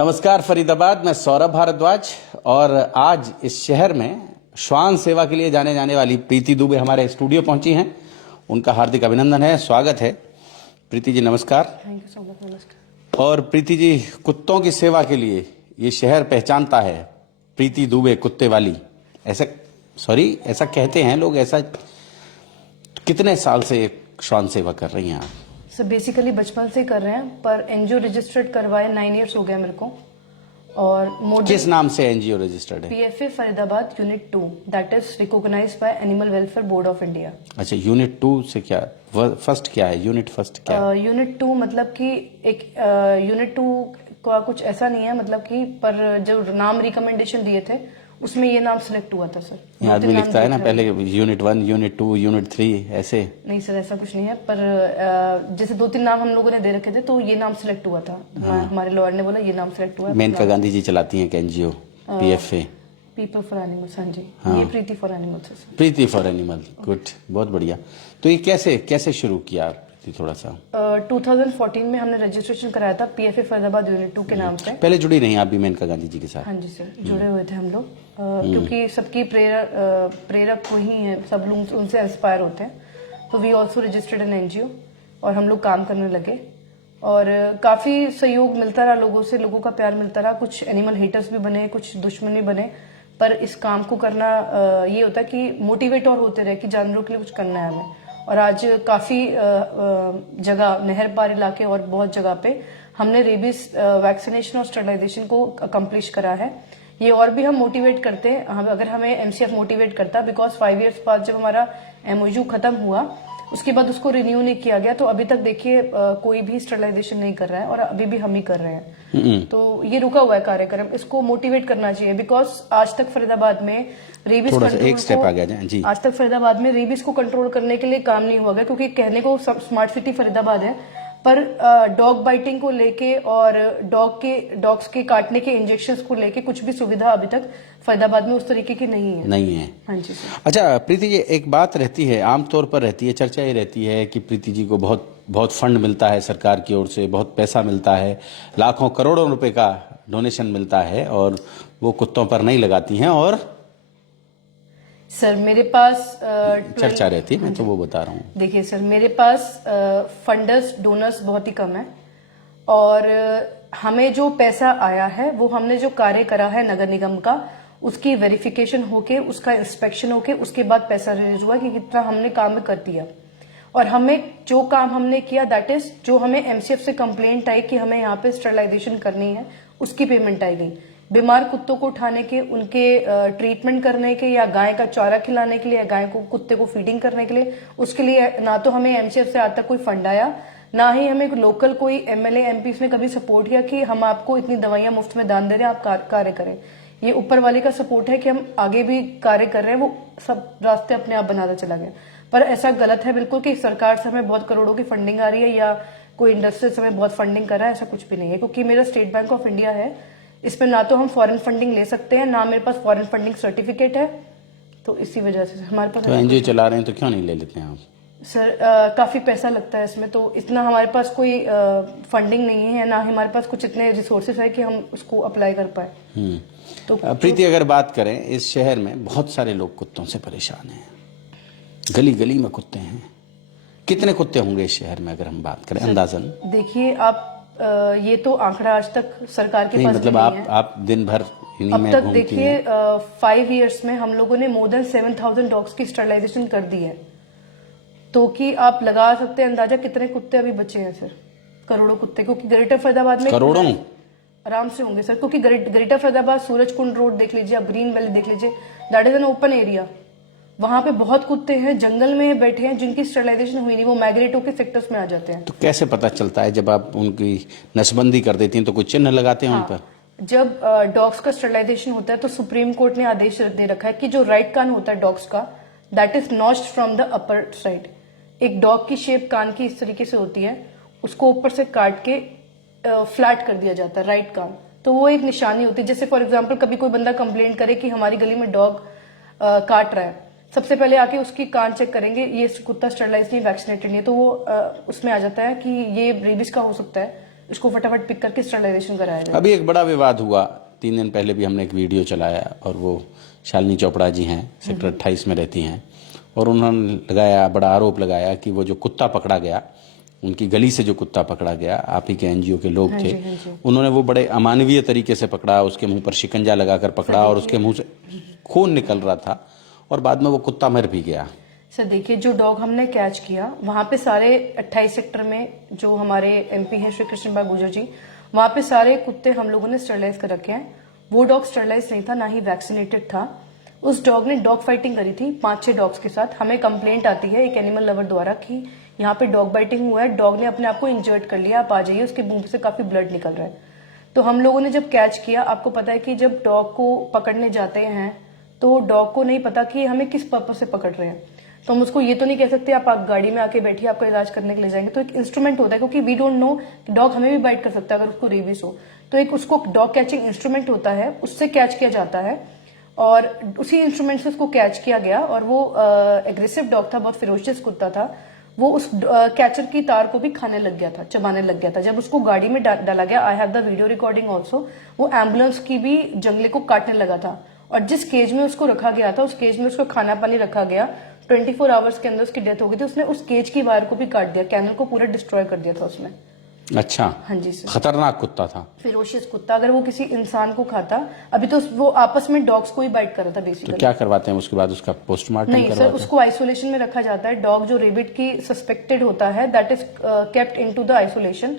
नमस्कार फरीदाबाद, मैं सौरभ भारद्वाज और आज इस शहर में श्वान सेवा के लिए जाने जाने वाली प्रीति दुबे हमारे स्टूडियो पहुंची हैं। उनका हार्दिक अभिनंदन है, स्वागत है। प्रीति जी नमस्कार। Thank you so much. नमस्कार। और प्रीति जी, कुत्तों की सेवा के लिए ये शहर पहचानता है प्रीति दुबे कुत्ते वाली, ऐसा कहते हैं लोग। ऐसा कितने साल से श्वान सेवा कर रही हैं आप? सर बेसिकली बचपन से कर रहे हैं, पर एनजीओ रजिस्टर्ड करवाए 9 इयर्स हो गया मेरे को। और किस नाम से एनजीओ रजिस्टर्ड है? PFA Faridabad unit 2, that is recognised by Animal Welfare Board of India. अच्छा, यूनिट 2 से क्या फर्स्ट क्या है? यूनिट फर्स्ट क्या है? यूनिट 2 मतलब कि एक यूनिट 2 का कुछ ऐसा नहीं है, मतलब कि पर जो नाम रिकमेंडेशन दिए थे उसमें ये नाम सिलेक्ट हुआ था सर। ये आदमी लिखता है ना पहले यूनिट 1, यूनिट 2, यूनिट 3 ऐसे। नहीं सर, ऐसा कुछ नहीं है, पर जैसे 2-3 नाम हम लोगों ने दे रखे थे तो ये नाम सिलेक्ट हुआ था। हमारे लॉयर ने बोला ये नाम सिलेक्ट हुआ है। मेनका गांधी जी चलाती हैं NGO PFA, people for animals. हाँ जी, ये प्रीति फॉर एनिमल्स है sir. Preeti for animal, good, बहुत बढ़िया। तो ये कैसे शुरू किया थोड़ा सा? 2014 में हमने रजिस्ट्रेशन कराया था पीएफए फरीदाबाद यूनिट 2 के नाम से। पहले जुड़ी नहीं आप भी मेनका गांधी जी के साथ? हाँ जी सर, जुड़े हुए थे हम लोग, क्योंकि सबकी प्रेरक वही है, सब लोग उनसे इंस्पायर होते हैं। तो we also registered an NGO और हम लोग काम करने लगे और काफी सहयोग मिलता रहा लोगों से, लोगों का प्यार मिलता रहा। कुछ एनिमल हेटर्स भी बने, कुछ दुश्मन भी बने, पर इस काम को करना ये होता है कि मोटिवेट और होते रहे कि जानवरों के लिए कुछ करना है हमें। और आज काफी जगह, नहर पार इलाके और बहुत जगह पे हमने रेबीज वैक्सीनेशन और स्टरलाइजेशन को अकम्प्लिश करा है। ये और भी हम मोटिवेट करते हैं, अगर हमें एमसीएफ मोटिवेट करता, बिकॉज 5 इयर्स बाद जब हमारा एमओयू खत्म हुआ उसके बाद उसको रिन्यू नहीं किया गया, तो अभी तक देखिए कोई भी स्टरलाइजेशन नहीं कर रहा है और अभी भी हम ही कर रहे हैं। तो ये रुका हुआ है कार्यक्रम, इसको मोटिवेट करना चाहिए, बिकॉज आज तक फरीदाबाद में रेबीज एक स्टेप आ गया जी। आज तक फरीदाबाद में रेबीज को कंट्रोल करने के लिए काम नहीं हुआ गया, क्योंकि कहने को स्मार्ट सिटी फरीदाबाद है, पर डॉग बाइटिंग को लेके और डॉग्स के काटने के इंजेक्शंस को लेके कुछ भी सुविधा अभी तक फरीदाबाद में उस तरीके की नहीं है। हाँ जी सर। अच्छा प्रीति जी, एक बात रहती है, आमतौर पर रहती है, चर्चा ये रहती है कि प्रीति जी को बहुत फंड मिलता है सरकार की ओर से, बहुत पैसा मिलता है, लाखों करोड़ों रुपए का डोनेशन मिलता है और वो कुत्तों पर नहीं लगाती हैं। और सर मेरे पास चर्चा रहती है, मैं तो वो बता रहा हूँ। देखिए सर, मेरे पास फंडर्स, डोनर्स बहुत ही कम है और हमें जो पैसा आया है वो हमने जो कार्य करा है नगर निगम का, उसकी वेरिफिकेशन होके, उसका इंस्पेक्शन होके, उसके बाद पैसा रिलीज हुआ कि कितना हमने काम कर दिया। और हमें जो काम हमने किया, दैट इज जो हमें एमसीएफ से कंप्लेंट आई कि हमें यहाँ पे स्टरलाइजेशन करनी है, उसकी पेमेंट आई गई। बीमार कुत्तों को उठाने के, उनके ट्रीटमेंट करने के, या गाय का चारा खिलाने के लिए, या गाय को, कुत्ते को फीडिंग करने के लिए, उसके लिए ना तो हमें एमसीएफ से आज तक कोई फंड आया, ना ही हमें लोकल कोई एमएलए एमपी ने कभी सपोर्ट किया कि हम आपको इतनी दवाइयां मुफ्त में दान दे रहे हैं, आप कार्य करें। ये ऊपर वाले का सपोर्ट है कि हम आगे भी कार्य कर रहे हैं, वो सब रास्ते अपने आप बनाता चला गया। पर ऐसा गलत है बिल्कुल कि सरकार से हमें बहुत करोड़ों की फंडिंग आ रही है या कोई इंडस्ट्री से हमें बहुत फंडिंग कर रहा है, ऐसा कुछ भी नहीं है। क्योंकि मेरा स्टेट बैंक ऑफ इंडिया है, इसमें ना तो हम फॉरेन फंडिंग ले सकते हैं, ना मेरे पास फॉरेन फंडिंग सर्टिफिकेट है, तो इसी वजह से हमारे पास। तो एनजीओ चला रहे हैं तो क्यों नहीं ले लेते हैं आप? सर काफी पैसा लगता है इसमें, तो इतना हमारे पास कोई फंडिंग नहीं है, ना हमारे पास कुछ इतने रिसोर्सेज है कि हम उसको अप्लाई कर पाए। तो प्रीति, अगर बात करें, इस शहर में बहुत सारे लोग कुत्तों से परेशान हैं, गली गली में कुत्ते हैं। कितने कुत्ते होंगे इस शहर में अगर हम बात करें अंदाजन? देखिए आप, ये तो आंकड़ा आज तक सरकार के पास मतलब नहीं है। आप दिन भर अब तक देखिए 5 इयर्स में हम लोगों ने मोर देन 7,000 डॉग्स की स्टरलाइजेशन कर दी है, तो कि आप लगा सकते हैं अंदाजा कितने कुत्ते अभी बचे हैं सर। करोड़ों कुत्ते, क्योंकि ग्रेटर फरीदाबाद में करोड़ों आराम से होंगे सर, क्योंकि ग्रेटर फरीदाबाद सूरज कुंड रोड देख लीजिए, आप ग्रीन वैली देख लीजिए, that is an open area. वहां पे बहुत कुत्ते हैं, जंगल में बैठे हैं, जिनकी स्टरलाइजेशन हुई नहीं, वो माइग्रेटो के सेक्टर्स में आ जाते हैं। तो कैसे पता चलता है? जब आप उनकी नसबंदी कर देती हैं तो कुछ चिन्ह लगाते हैं उन पर? जब डॉग्स का स्टरलाइजेशन होता है तो सुप्रीम कोर्ट ने आदेश दे रखा है कि जो राइट कान होता है डॉग्स का, that is notched from the upper side. एक डॉग की शेप कान की इस तरीके से होती है, उसको ऊपर से काट के फ्लैट कर दिया जाता है राइट कान, तो वो एक निशानी होती है। जैसे फॉर एग्जाम्पल कभी कोई बंदा कंप्लेंट करे कि हमारी गली में डॉग काट रहा है, सबसे पहले आके उसकी कान चेक करेंगे, ये कुत्ता स्टरलाइज नहीं, वैक्सीनेटेड नहीं, तो वो उसमें आ जाता है कि ये रेबीज का हो सकता है, उसको फटाफट पिक करके स्टरलाइजेशन कराया जाए। अभी एक बड़ा विवाद हुआ, 3 दिन पहले भी हमने एक वीडियो चलाया, और वो शालिनी चोपड़ा जी हैं, सेक्टर 28 में रहती हैं, और उन्होंने लगाया, बड़ा आरोप लगाया कि वो जो कुत्ता पकड़ा गया, उनकी गली से जो कुत्ता पकड़ा गया, आप ही के एनजीओ के लोग थे, उन्होंने वो बड़े अमानवीय तरीके से पकड़ा, उसके मुंह पर शिकंजा लगाकर पकड़ा, और उसके मुंह से खून निकल रहा था, और बाद में वो कुत्ता मर भी गया। सर देखिए, जो डॉग हमने कैच किया वहां पे सारे 28 सेक्टर में जो हमारे एमपी हैं श्री कृष्ण पाल गुर्जर जी, वहां पे सारे कुत्ते हम लोगों ने स्टरलाइज कर रखे हैं। वो डॉग स्टरलाइज नहीं था, ना ही वैक्सीनेटेड था। उस डॉग ने डॉग फाइटिंग करी थी 5-6 डॉग्स के साथ। हमें कंप्लेंट आती है एक एनिमल लवर द्वारा कि यहाँ पे डॉग बाइटिंग हुआ है, डॉग ने अपने आप को इंजर्ड कर लिया, आप आ जाइए, उसके मुंह से काफी ब्लड निकल रहा है। तो हम लोगों ने जब कैच किया, आपको पता है कि जब डॉग को पकड़ने जाते हैं तो डॉग को नहीं पता कि हमें किस पर्पज से पकड़ रहे हैं, तो हम उसको ये तो नहीं कह सकते आप गाड़ी में आके बैठिए, आपका इलाज करने के लिए जाएंगे। तो एक इंस्ट्रूमेंट होता है, क्योंकि वी डोंट नो डॉग हमें भी बाइट कर सकता है अगर उसको रेबीज हो, तो एक उसको डॉग कैचिंग इंस्ट्रूमेंट होता है, उससे कैच किया जाता है, और उसी इंस्ट्रूमेंट से उसको कैच किया गया। और वो एग्रेसिव डॉग था, बहुत फिरोशियस कुत्ता था, वो उस कैचर की तार को भी खाने लग गया था, चबाने लग गया था। जब उसको गाड़ी में डाला गया, I have the video recording also, वो एम्बुलेंस की भी जंगले को काटने लगा था। और जिस केज में उसको रखा गया था, उस केज में उसको खाना पानी रखा गया, 24 आवर्स के अंदर उसकी डेथ हो गई थी। उसने उस केज की वायर को भी काट दिया, कैनल को पूरा डिस्ट्रॉय कर दिया था उसमें। अच्छा, हाँ जी सर, खतरनाक कुत्ता था, फिरोशियस कुत्ता। अगर वो किसी इंसान को खाता, अभी तो वो आपस में डॉग्स को ही बाइट कर रहा था बेसिकली। तो क्या करवाते हैं उसके बाद? उसका पोस्टमार्टम नहीं करवाते सर, हैं? उसको आइसोलेशन में रखा जाता है। डॉग जो रेबिट की सस्पेक्टेड होता है, that is kept into the isolation.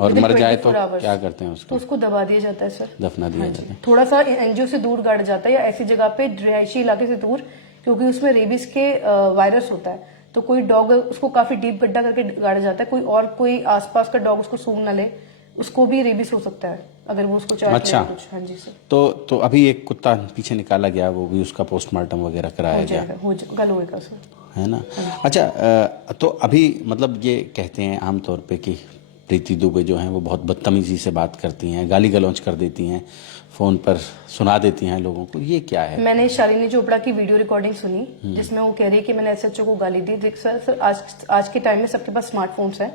और मर जाए तो क्या करते हैं तो उसको? उसको दबा दिया जाता है सर, दफना दिया जाता है। थोड़ा सा एनजीओ से दूर गाड़ा जाता है, या ऐसी जगह पे रिहायशी इलाके से दूर, क्योंकि उसमें रेबीज के वायरस होता है। तो कोई डॉग उसको काफी डीप गड्ढा करके गाड़ा जाता है, कोई आसपास का डॉग उसको सूंघ न ले, उसको भी रेबीज हो सकता है अगर वो उसको चाहे। अच्छा, कुछ। हाँ जी सर। तो अभी एक कुत्ता पीछे निकाला गया, वो भी उसका पोस्टमार्टम वगैरह कराया गया, कल होगा सर, है ना? अच्छा, तो अभी मतलब ये कहते हैं आमतौर पे कि प्रीति दुबे जो हैं वो बहुत बदतमीजी से बात करती हैं, गाली गलौज कर देती हैं, फोन पर सुना देती हैं लोगों को, ये क्या है? मैंने शालिनी चोपड़ा की वीडियो रिकॉर्डिंग सुनी, जिसमें वो कह रही है कि मैंने एसएचओ को गाली दी। सर आज के टाइम में सबके पास स्मार्टफोन्स है,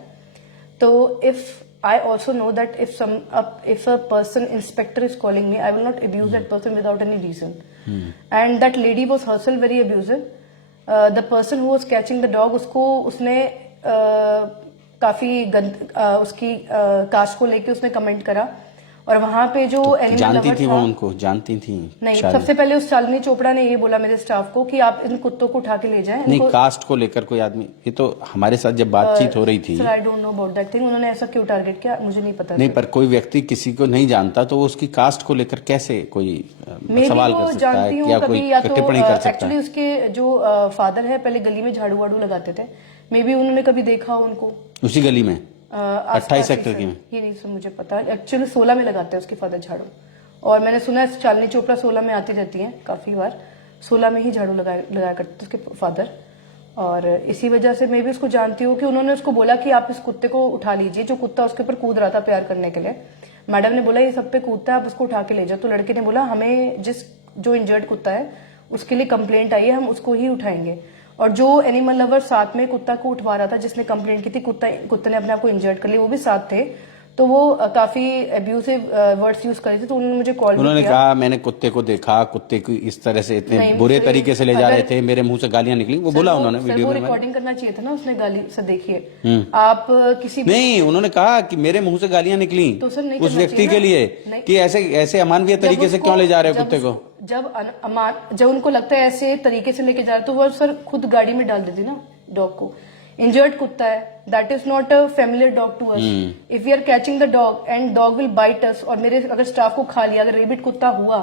तो if I also know that if a person inspector is calling me, I will not abuse that person without any reason. And that lady was herself very abusive. The person who was catching the dog, उसने काफी उसकी cast को लेके उसने comment करा, और वहां पे जो एनिमल जानती लवर थी था, वो उनको जानती थी? नहीं, सबसे पहले उस शालिनी चोपड़ा ने ये बोला मेरे स्टाफ को कि आप इन कुत्तों को उठा के ले जाएं। नहीं, कास्ट को लेकर कोई आदमी, ये तो हमारे साथ जब बातचीत हो रही थी। Sir I don't know about that thing, उन्होंने ऐसा क्यों टारगेट किया मुझे नहीं पता। नहीं, पर कोई व्यक्ति किसी को नहीं जानता तो वो उसकी कास्ट को लेकर कैसे कोई सवाल कर सकता है या कोई टिप्पणी कर सकता है? एक्चुअली उसके जो फादर है पहले गली में झाड़ू वाड़ू लगाते थे, मे बी उन्होंने कभी देखा हो उनको उसी गली में 28 सेक्टर की में। ये नहीं सर मुझे पता, एक्चुअली 16 में लगाते हैं उसके फादर झाड़ू, और मैंने सुना है शालिनी चोपड़ा 16 में आती रहती हैं काफी बार, 16 में ही झाड़ू लगाया करते थे उसके फादर, और इसी वजह से मैं भी उसको जानती हूँ कि उन्होंने उसको बोला कि आप इस कुत्ते को उठा लीजिए, जो कुत्ता उसके ऊपर कूद रहा था प्यार करने के लिए। मैडम ने बोला ये सब पे कूदता है, आप उसको उठा के ले जाओ। तो लड़के ने बोला हमें जो इंजर्ड कुत्ता है उसके लिए कंप्लेंट आई है, हम उसको ही उठाएंगे। और जो एनिमल लवर साथ में कुत्ता को उठवा रहा था, जिसने कंप्लेंट की थी, कुत्ते ने अपने आप को इंजर्ड कर लिया, वो भी साथ थे, तो वो काफी एब्यूसिव वर्ड्स यूज करे थे। तो उन्होंने मुझे कॉल, उन्होंने कहा मैंने कुत्ते को देखा, कुत्ते को इस तरह से इतने बुरे तरीके से ले जा रहे थे, मेरे मुंह से गालियां निकली, वो बोला उन्होंने वीडियो में। रिकॉर्डिंग करना चाहिए था ना, उसने गाली से देखिए आप किसी नहीं, उन्होंने कहा कि मेरे मुंह से गालियां निकली तो सर नहीं उस व्यक्ति के लिए कि ऐसे अमानवीय तरीके से क्यों ले जा रहे हो कुत्ते को? जब उनको लगता है ऐसे तरीके से लेके जा रहे तो वो सर खुद गाड़ी में डाल देती ना डॉग को। इंजर्ड कुत्ता है, that is not a familiar dog to us. If we are catching the dog and dog will bite us, और मेरे अगर स्टाफ को खा लिया, अगर रेबिट कुत्ता हुआ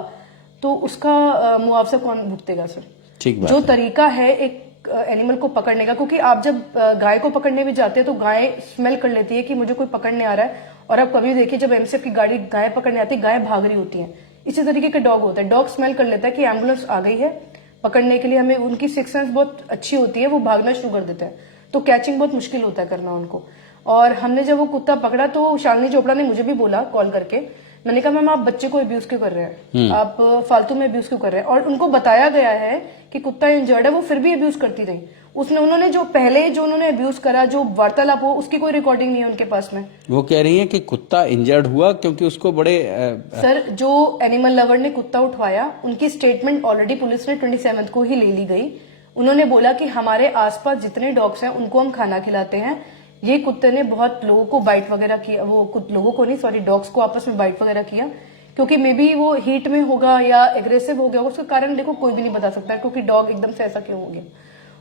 तो उसका मुआवजा कौन भुगतेगा सर? ठीक बात जो है। तरीका है एक एनिमल को पकड़ने का, क्योंकि आप जब गाय को पकड़ने भी जाते हैं तो गाय स्मेल कर लेती है कि मुझे कोई पकड़ने आ रहा है, और आप कभी देखिए जब एमसीएफ की गाड़ी गाय पकड़ने आती है, गाय भाग रही होती है। इसी तरीके का डॉग होता है, डॉग स्मेल कर लेता है कि एम्बुलेंस आ गई है पकड़ने के लिए, हमें उनकी सिक्स सेंस बहुत अच्छी होती है, वो भागना शुरू कर देते हैं, तो कैचिंग बहुत मुश्किल होता है करना उनको। और हमने जब वो कुत्ता पकड़ा तो शालिनी चोपड़ा ने मुझे भी बोला कॉल करके मैंने कहा मैम आप बच्चे को अब्यूज क्यों कर रहे हैं, आप फालतू में अब्यूज क्यों कर रहे हैं। और उनको बताया गया है कि कुत्ता इंजर्ड है, वो फिर भी अब्यूज करती रही। उन्होंने जो पहले जो उन्होंने अब्यूज करा, जो वार्तालाप हो, उसकी कोई रिकॉर्डिंग नहीं है उनके पास में। वो कह रही हैं कि कुत्ता इंजर्ड हुआ क्योंकि उसको बड़े सर जो एनिमल लवर ने कुत्ता उठवाया, उनकी स्टेटमेंट ऑलरेडी पुलिस ने 27 को ही ले ली गई। उन्होंने बोला कि हमारे आसपास जितने डॉग्स हैं उनको हम खाना खिलाते हैं। ये कुत्ते ने बहुत लोगों को बाइट वगैरह किया, वो कुछ लोगों को नहीं, सॉरी, डॉग्स को आपस में बाइट वगैरह किया, क्योंकि मे बी वो हीट में होगा या एग्रेसिव हो गया। उसका कारण देखो कोई भी नहीं बता सकता, क्योंकि डॉग एकदम से ऐसा क्यों हो गया।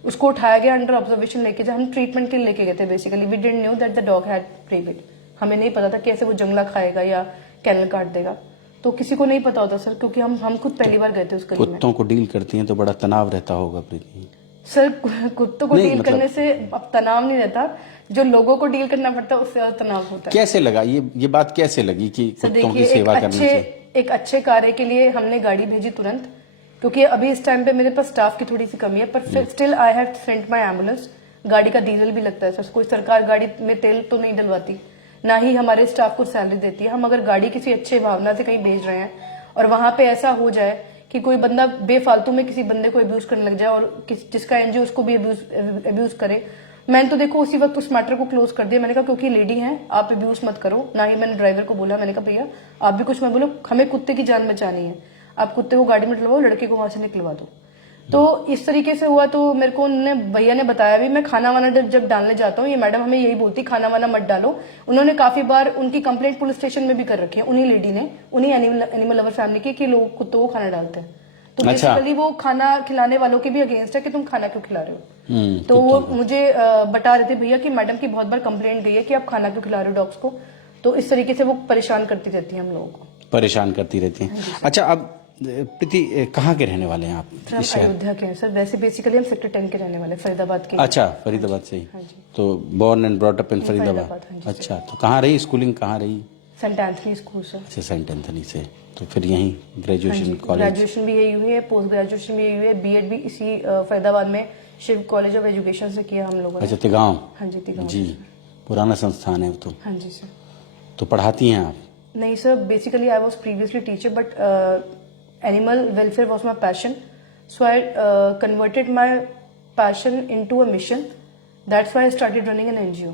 उसको उठाया गया, अंडर ऑब्जर्वेशन लेके जब हम ट्रीटमेंट के लिए लेके गए थे, basically we didn't knew that the dog had rabid. हमें नहीं पता था कैसे वो जंगला खाएगा या कैनल काट देगा, तो किसी को नहीं पता होता सर, क्योंकि हम खुद पहली बार गए थे उस गली में। कुत्तों को डील करती हैं तो बड़ा तनाव रहता होगा प्रीति। सर कुत्तों को डील मतलब करने से अब तनाव नहीं रहता, जो लोगों को डील करना पड़ता है उससे ज्यादा तनाव होता है। कैसे लगा ये बात कैसे लगी कि कुत्तों की सेवा करने से? एक अच्छे कार्य के लिए हमने गाड़ी भेजी तुरंत, क्योंकि अभी इस टाइम पे मेरे पास स्टाफ की थोड़ी सी कमी है, पर still I have sent my ambulance. गाड़ी का डीजल भी लगता है सर, कोई सरकार गाड़ी में तेल तो नहीं डलवाती, ना ही हमारे स्टाफ को सैलरी देती है। हम अगर गाड़ी किसी अच्छे भावना से कहीं भेज रहे हैं और वहां पे ऐसा हो जाए कि कोई बंदा बेफालतू में किसी बंदे को अब्यूज करने लग जाए और जिसका एनजीओ उसको भी अब्यूज करे, मैंने तो देखो उसी वक्त उस मैटर को क्लोज कर दिया। मैंने कहा क्योंकि लेडी हैं आप अब्यूज मत करो। ना ही मैंने ड्राइवर को बोला, मैंने कहा भैया आप भी कुछ मत बोलो, हमें कुत्ते की जान बचानी है, आप कुत्ते को गाड़ी में डलवाओ, लड़के को वहां से निकलवा दो। तो इस तरीके से हुआ। तो मेरे को उन्होंने भैया ने बताया भी, मैं खाना वाना जब डालने जाता हूँ, ये मैडम हमें यही बोलती खाना वाना मत डालो। उन्होंने काफी बार उनकी कंप्लेंट पुलिस स्टेशन में भी कर रखी है, उन्हीं लेडी ने, उन्हीं एनिमल लवर फैमिली की, कि लोग कुत्तों को खाना डालते हैं। तो बेसिकली वो खाना खिलाने वालों के भी अगेंस्ट है कि तुम खाना क्यों खिला रहे हो। तो वो मुझे बता रहे थे भैया कि मैडम की बहुत बार कंप्लेंट गई है कि आप खाना क्यों खिला रहे हो डॉग्स को। तो इस तरीके से वो परेशान करती रहती है हम लोगों को। परेशान करती रहती हैं। अच्छा, अब प्रीति कहाँ के रहने वाले हैं आप? हम अयोध्या के हैं सर, वैसे बेसिकली हम सेक्टर 10 के रहने वाले, फरीदाबाद के। अच्छा, फरीदाबाद से ही। हाँ जी। तो born and brought up in Faridabad. हाँ जी, अच्छा, तो कहाँ रही स्कूलिंग, कहाँ रही? Saint Anthony school sir. अच्छा, सेंट एंथनी से। तो फिर यहीं ग्रेजुएशन कॉलेज? ग्रेजुएशन भी यही हुई है, पोस्ट ग्रेजुएशन भी यही हुई है, बीएड भी इसी फरीदाबाद में शिव कॉलेज ऑफ एजुकेशन से किया हम लोगों ने। अच्छा, तिगांव। हाँ जी, तिगांव जी, पुराना संस्थान है वो तो। हाँ जी सर। तो पढ़ाती हैं आप? नहीं sir, basically I was previously teacher, but animal welfare was my passion, so I converted my passion into a mission, that's why I started running an NGO.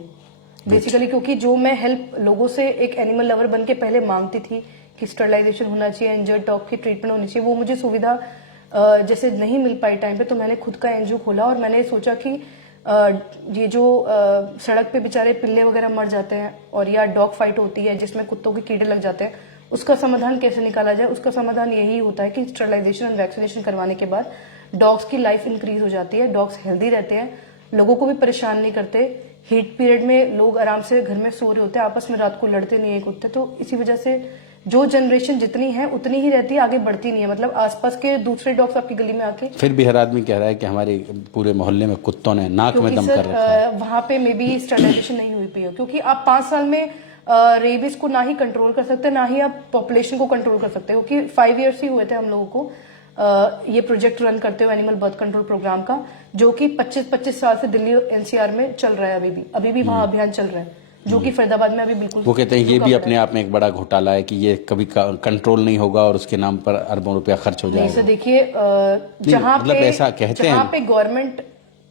Basically क्योंकि जो मैं हेल्प लोगों से एक एनिमल लवर बन के पहले मांगती थी कि स्टरलाइजेशन होना चाहिए, इंजर्ड डॉग की ट्रीटमेंट होनी चाहिए, वो मुझे सुविधा जैसे नहीं मिल पाई टाइम पे, तो मैंने खुद का एनजीओ खोला। और मैंने सोचा कि ये जो सड़क पे बेचारे पिल्ले वगैरह मर जाते हैं और या डॉग फाइट होती है जिसमें कुत्तों के कीड़े लग जाते हैं, उसका समाधान कैसे निकाला जाए। उसका समाधान यही होता है कि स्टरलाइजेशन और वैक्सीनेशन करवाने के बाद डॉग्स की लाइफ इंक्रीज हो जाती है, डॉग्स हेल्दी रहते हैं, लोगों को भी परेशान नहीं करते। हीट पीरियड में लोग आराम से घर में सो रहे होते हैं, आपस में रात को लड़ते नहीं है कुत्ते। तो इसी वजह से जो जनरेशन जितनी है उतनी ही रहती है, आगे बढ़ती नहीं है। मतलब आसपास के दूसरे डॉग्स आपकी गली में आके, फिर भी हर आदमी कह रहा है कि हमारे पूरे मोहल्ले में कुत्तों ने नाक में दम कर रखा है। वहां पे मे बी स्टरलाइजेशन नहीं हुई पी हो, क्योंकि आप 5 साल में रेबीज को ना ही कंट्रोल कर सकते, ना ही आप पॉपुलेशन को कंट्रोल कर सकते हो। क्योंकि 5 ईयर्स ही हुए थे हम लोगों को ये प्रोजेक्ट रन करते हुए, एनिमल बर्थ कंट्रोल प्रोग्राम का, जो कि 25 साल से दिल्ली एनसीआर में चल रहा है। अभी भी वहां अभियान चल रहा है, जो कि फरीदाबाद में अभी बिल्कुल। वो कहते हैं ये भी अपने आप में एक बड़ा घोटाला है कि ये कभी कंट्रोल नहीं होगा और उसके नाम पर अरबों रुपया खर्च हो जाएगा। नहीं सर, देखिए जहां मतलब ऐसा कहते हैं, जहां पे गवर्नमेंट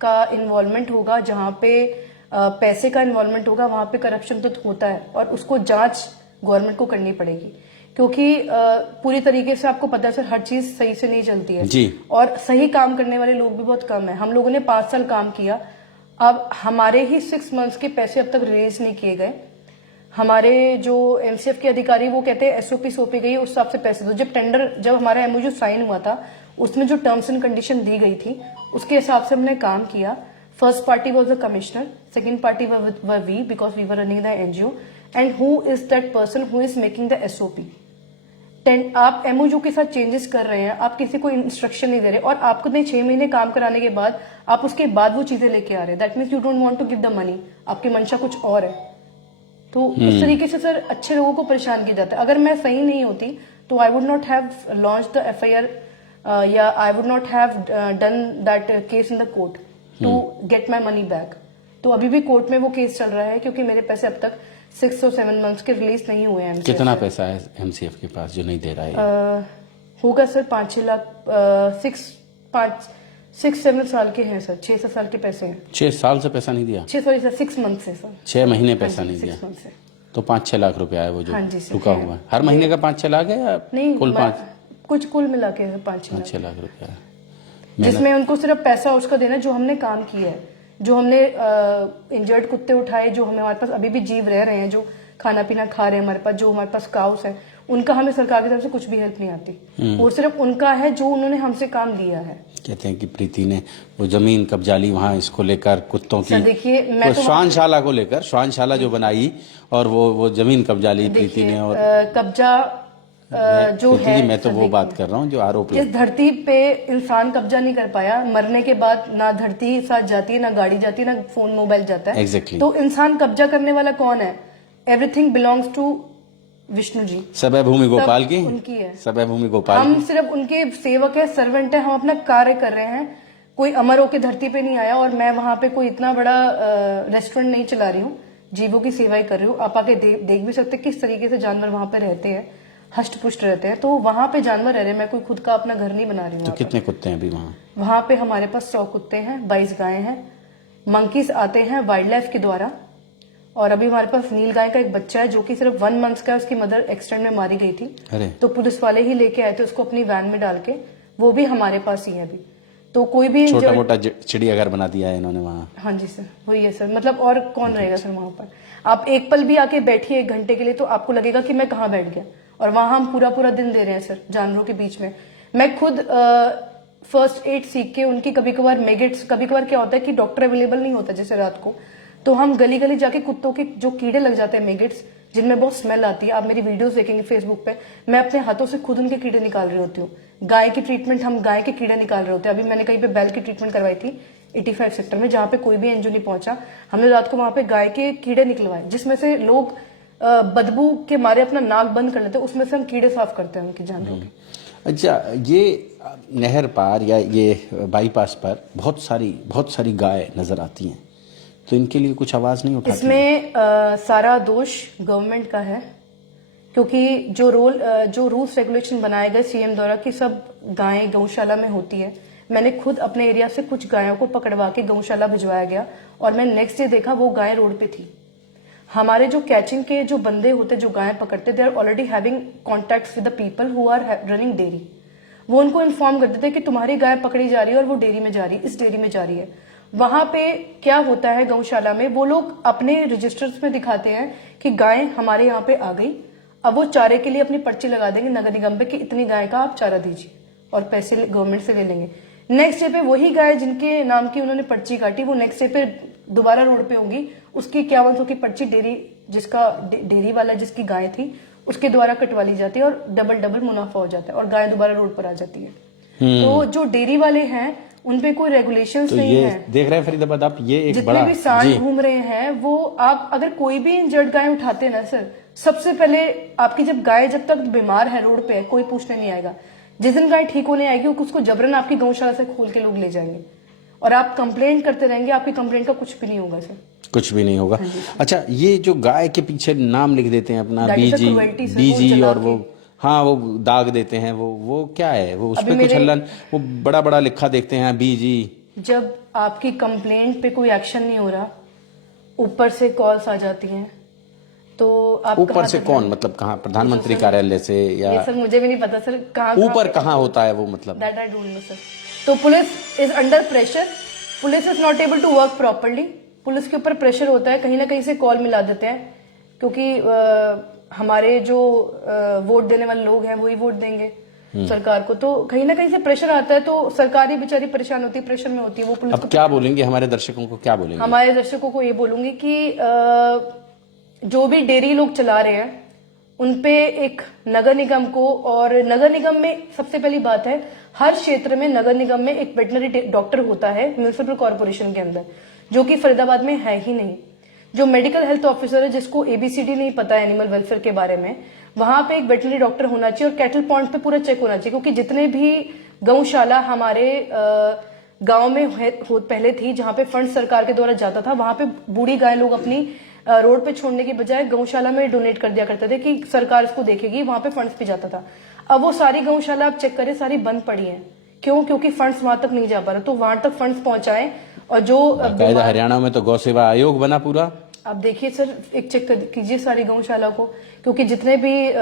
का इन्वॉल्वमेंट होगा, जहां पे पैसे का इन्वॉल्वमेंट होगा, वहां पे करप्शन तो होता है, और उसको जांच गवर्नमेंट को करनी पड़ेगी। क्योंकि पूरी तरीके से आपको पता है सर, हर चीज सही से नहीं चलती है जी। और सही काम करने वाले लोग भी बहुत कम है। हम लोगों ने 5 साल काम किया, अब हमारे ही 6 मंथ्स के पैसे अब तक रिलीज नहीं किए गए। हमारे जो एमसीएफ के अधिकारी वो कहते हैं एसओपी सौंपी गई, उस हिसाब से पैसे दो। जब हमारा एमओयू साइन हुआ था, उसमें जो टर्म्स एंड कंडीशन दी गई थी उसके हिसाब से हमने काम किया। First party was the commissioner, second party were we, because we were running the NGO, and who is that person who is making the SOP. आप एमओयू के साथ चेंजेस कर रहे हैं, आप किसी को इंस्ट्रक्शन नहीं दे रहे, और आपको 6 महीने काम कराने के बाद आप उसके बाद वो चीजें लेके आ रहे हैं। That means you don't want to give the money, आपकी मंशा कुछ और है। तो इस तरीके से सर अच्छे लोगों को परेशान किया जाता है। अगर मैं सही नहीं होती तो I would not have launch the FIR, या I would not have done that case in the court to get my money back. तो अभी भी कोर्ट में वो केस चल रहा है, क्योंकि मेरे पैसे अब तक 6 और 7 मंथ्स के रिलीज नहीं हुए हैं MCF कितना से। पैसा है एमसीएफ के पास जो नहीं दे रहा है? होगा सर 5-6 लाख। 6-7 साल के हैं सर, 6-7 साल के पैसे हैं। 6 साल से पैसा नहीं दिया? 6 मंथ से सर। 6 महीने पैसा नहीं 6 दिया, मंथ से। तो 5-6 लाख रुपया है वो जो हाँ जी सर, रुका है। हुआ है। हर महीने का 5-6 लाख है या नहीं, कुल 5? कुल मिला के 5-6 लाख, 5-6 लाख रुपया है। जिसमें उनको सिर्फ पैसा उसका देना जो हमने काम किया है, जो हमने इंजर्ड कुत्ते उठाए, जो हमारे पास अभी भी जीव रह रहे हैं, जो खाना पीना खा रहे हैं हमारे पास, जो हमारे पास काउस है, उनका हमें सरकार की तरफ से कुछ भी हेल्प नहीं आती। वो सिर्फ उनका है जो उन्होंने हमसे काम लिया है। कहते हैं कि प्रीति ने वो जमीन कब्जा ली वहां, इसको लेकर कुत्तों की, सर देखिए, मैं तो श्वानशाला को लेकर, श्वानशाला जो बनाई और वो जमीन कब्जा ली प्रीति ने। और कब्जा जो प्रीति है, जी, मैं तो वो बात कर रहा हूँ जो आरोप इस धरती पे इंसान कब्जा नहीं कर पाया। मरने के बाद ना धरती साथ जाती है, ना गाड़ी जाती है, ना फोन मोबाइल जाता है। Exactly. तो इंसान कब्जा करने वाला कौन है? Everything belongs to Vishnu ji. सब भूमि गोपाल की, उनकी है। सब भूमि गोपाल हम सिर्फ उनके सेवक है, सर्वेंट है। हम अपना कार्य कर रहे हैं। कोई अमर होके धरती पे नहीं आया। और मैं वहां पे कोई इतना बड़ा रेस्टोरेंट नहीं चला रही हूँ, जीवों की सेवा ही कर रही हूँ। आप आके देख भी सकते किस तरीके से जानवर वहां पे रहते हैं, हष्ट पुष्ट रहते हैं। तो वहां पे जानवर रह रहे हैं, मैं कोई खुद का अपना घर नहीं बना रही हूँ। तो कितने कुत्ते हैं अभी वहां पे हमारे पास 100 कुत्ते हैं, 22 गायें हैं। मंकीज आते हैं वाइल्ड लाइफ के द्वारा। और अभी हमारे पास नील गाय का एक बच्चा है जो कि सिर्फ 1 मंथ का है, उसकी मदर एक्सीडेंट में मारी गई थी। अरे, तो पुलिस वाले ही लेके आए थे उसको अपनी वैन में डाल के। वो भी हमारे पास ही है अभी। तो कोई भी छोटा मोटा चिड़ियाघर बना दिया है इन्होंने वहाँ। हाँ जी सर, वही है सर। मतलब और कौन रहेगा सर वहां पर? आप एक पल भी आके बैठिए 1 घंटे के लिए तो आपको लगेगा कि मैं कहाँ बैठ गया। और वहां हम पूरा दिन दे रहे हैं सर जानवरों के बीच में। मैं खुद फर्स्ट एड सीख के उनकी, कभी कभार मेगेट्स, कभी कभार क्या होता है कि डॉक्टर अवेलेबल नहीं होता जैसे रात को, तो हम गली गली जाके कुत्तों के जो कीड़े लग जाते हैं मेगेट्स, जिनमें बहुत स्मेल आती है, आप मेरी वीडियोस देखेंगे फेसबुक पे, मैं अपने हाथों से खुद उनके कीड़े निकाल रही होती हूँ। गाय की ट्रीटमेंट, हम गाय के कीड़े निकाल रहे होते हैं। अभी मैंने कहीं पे बैल की ट्रीटमेंट करवाई थी 85 सेक्टर में, जहां पे कोई भी एनजीओ नहीं पहुंचा। हमने रात को वहां पे गाय के कीड़े निकलवाए, जिसमें से लोग बदबू के मारे अपना नाक बंद कर लेते हैं, उसमें से हम कीड़े साफ करते हैं उनकी जानवरों के। अच्छा, ये नहर पार या ये बाईपास पर बहुत सारी गाय नजर आती हैं, तो इनके लिए कुछ आवाज नहीं उठाती? इसमें सारा दोष गवर्नमेंट का है, क्योंकि जो रूल्स रेगुलेशन बनाए गए सीएम द्वारा कि सब गायें गौशाला में होती है। मैंने खुद अपने एरिया से कुछ गायों को पकड़वा के गौशाला भिजवाया गया और मैं नेक्स्ट डे देखा वो गाय रोड पे थी। हमारे जो कैचिंग के जो बंदे होते जो गायें पकड़ते, they are already having contacts with the people who are running dairy. वो उनको इन्फॉर्म कर देते कि तुम्हारी गाय पकड़ी जा रही है और वो डेयरी में जा रही है, इस डेयरी में जा रही है। वहां पे क्या होता है गौशाला में, वो लोग अपने रजिस्टर्स में दिखाते हैं कि गाय हमारे यहाँ पे आ गई। अब वो चारे के लिए अपनी पर्ची लगा देंगे नगर निगम पे कि इतनी गाय का आप चारा दीजिए और पैसे गवर्नमेंट से ले लेंगे। नेक्स्ट डे पे वही गाय जिनके नाम की उन्होंने पर्ची काटी, वो नेक्स्ट डे पे दोबारा रोड पे होंगी। उसकी 5100 की पर्ची डेयरी वाला जिसकी गाय थी उसके द्वारा कटवा ली जाती है और डबल मुनाफा हो जाता है और गाय दोबारा रोड पर आ जाती है। तो जो डेयरी वाले हैं उनपे कोई रेगुलेशंस तो नहीं ये है। देख रहे हैं फरीदाबाद आप, ये एक जितने बड़ा भी सांड घूम रहे हैं वो, आप अगर कोई भी इंजर्ड गाय उठाते हैं ना सर, सबसे पहले आपकी जब तक बीमार है रोड पे है, कोई पूछने नहीं आएगा। जिस दिन गाय ठीक होने आएगी उसको जबरन आपकी गौशाला से खोल के लोग ले जाएंगे और आप कंप्लेंट करते रहेंगे। आपकी कंप्लेंट का कुछ भी नहीं होगा सर, कुछ भी नहीं होगा। अच्छा, ये जो गाय के पीछे नाम लिख देते हैं अपना That is a busy cruelty, sir, बीजी वो और वो, हाँ, वो दाग देते हैं, वो क्या है? वो उस पे कुछ हल्ला, वो बड़ा लिखा देखते हैं बीजी। जब आपकी कंप्लेंट पे कोई एक्शन नहीं हो रहा, ऊपर से कॉल्स आ जाती हैं, तो आप ऊपर से कौन, मतलब कहाँ? प्रधानमंत्री कार्यालय से या? ये सर मुझे भी नहीं पता सर, कहाँ ऊपर कहाँ होता है वो, मतलब that I don't know sir. तो police is under pressure, police is not able to work properly. Police के ऊपर प्रेशर होता है, कहीं ना कहीं से कॉल मिला देते हैं, क्योंकि हमारे जो वोट देने वाले लोग हैं वही वोट देंगे सरकार को। तो कहीं ना कहीं से प्रेशर आता है, तो सरकार ही बेचारी परेशान होती है, प्रेशर में होती है वो पुलिस। अब क्या बोलेंगे हमारे दर्शकों को, क्या बोलेंगे? हमारे दर्शकों को ये बोलूंगी कि जो भी डेयरी लोग चला रहे हैं उनपे एक नगर निगम को, और नगर निगम में सबसे पहली बात है, हर क्षेत्र में नगर निगम में एक वेटनरी डॉक्टर होता है म्युनिसिपल कॉर्पोरेशन के अंदर, जो कि फरीदाबाद में है ही नहीं। जो मेडिकल हेल्थ ऑफिसर है, जिसको एबीसीडी नहीं पता है एनिमल वेलफेयर के बारे में, वहां पे एक वेटनरी डॉक्टर होना चाहिए और कैटल पॉइंट पे पूरा चेक होना चाहिए। क्योंकि जितने भी गौशाला हमारे गांव में पहले थी, जहां पे फंड सरकार के द्वारा जाता था, वहां पे बूढ़ी गाय लोग अपनी रोड पे छोड़ने की बजाय गौशाला में डोनेट कर दिया करते थे कि सरकार इसको देखेगी, वहां पे फंड्स भी जाता था। अब वो सारी गौशाला आप चेक करें, सारी बंद पड़ी हैं। क्यों? क्योंकि फंड्स वहां तक नहीं जा पा रहे। तो वहां तक फंड्स पहुंचाएं। और जो कायदा हरियाणा में तो गौ सेवा आयोग बना पूरा। आप देखिए सर, एक चेक कीजिए सारी गौशाला को, क्योंकि जितने भी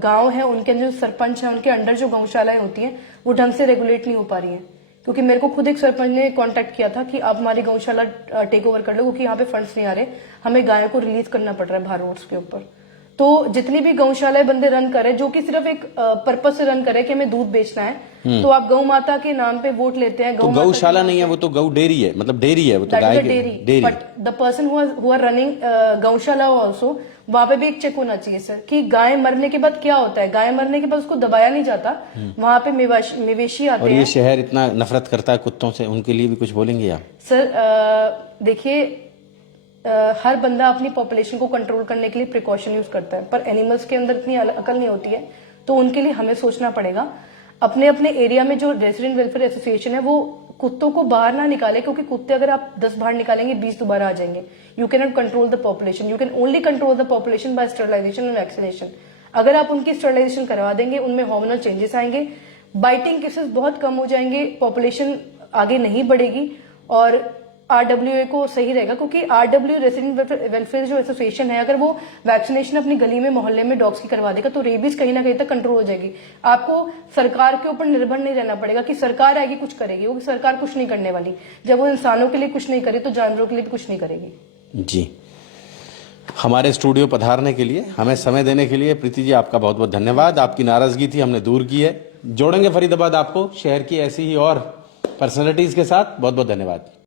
गांव हैं उनके जो सरपंच हैं उनके अंडर जो गौशालाएं होती हैं वो ढंग से रेगुलेट नहीं हो पा रही हैं। क्योंकि मेरे को खुद एक सरपंच ने कांटेक्ट किया था कि आप हमारी गौशाला टेक ओवर कर लो, क्योंकि यहाँ पे फंड्स नहीं आ रहे, हमें गायों को रिलीज करना पड़ रहा है बाहर रोड्स के ऊपर। तो जितनी भी गौशालाएं बंदे रन कर रहे हैं, जो कि सिर्फ एक पर्पज से रन कर रहे हैं कि हमें दूध बेचना है, तो आप गौ माता के नाम पे वोट लेते हैं। तो गौशाला नहीं है, वो तो गौ डेयरी है, मतलब डेयरी है वो तो, गाय की डेयरी। But the person who are running gaushala also, वहां पे भी एक चेक होना चाहिए सर कि गाय मरने के बाद क्या होता है। गाय मरने के बाद उसको दबाया नहीं जाता, वहां पे मवेशी आते हैं। और ये शहर इतना नफरत करता है कुत्तों से, उनके लिए भी कुछ बोलेंगे आप? सर देखिए, हर बंदा अपनी पॉपुलेशन को कंट्रोल करने के लिए प्रिकॉशन यूज करता है, पर एनिमल्स के अंदर इतनी अकल नहीं होती है, तो उनके लिए हमें सोचना पड़ेगा। अपने अपने एरिया में जो रेजिडेंट वेलफेयर एसोसिएशन है वो कुत्तों को बाहर ना निकाले, क्योंकि कुत्ते अगर आप 10 बाहर निकालेंगे 20 दोबारा आ जाएंगे। You can not control the population, you can only control the population by sterilisation and vaccination. अगर आप उनकी स्टरलाइजेशन करवा देंगे, उनमें हार्मोनल चेंजेस आएंगे, बाइटिंग केसेस बहुत कम हो जाएंगे, पॉपुलेशन आगे नहीं बढ़ेगी और आरडब्ल्यूए को सही रहेगा। क्योंकि आरडब्ल्यू रेसिडेंट वेलफेयर जो एसोसिएशन है, अगर वो वैक्सीनेशन अपनी गली में मोहल्ले में डॉग्स की करवा देगा तो रेबीज कहीं ना कहीं तक कंट्रोल हो जाएगी। आपको सरकार के ऊपर निर्भर नहीं रहना पड़ेगा कि सरकार आएगी कुछ करेगी, वो सरकार कुछ नहीं करने वाली। जब वो इंसानों के लिए कुछ नहीं करे तो जानवरों के लिए भी कुछ नहीं करेगी। जी, हमारे स्टूडियो पधारने के लिए, हमें समय देने के लिए प्रीति जी आपका बहुत बहुत धन्यवाद। आपकी नाराजगी थी, हमने दूर की है। जोड़ेंगे फरीदाबाद आपको शहर की ऐसी ही और पर्सनैलिटीज के साथ। बहुत बहुत धन्यवाद।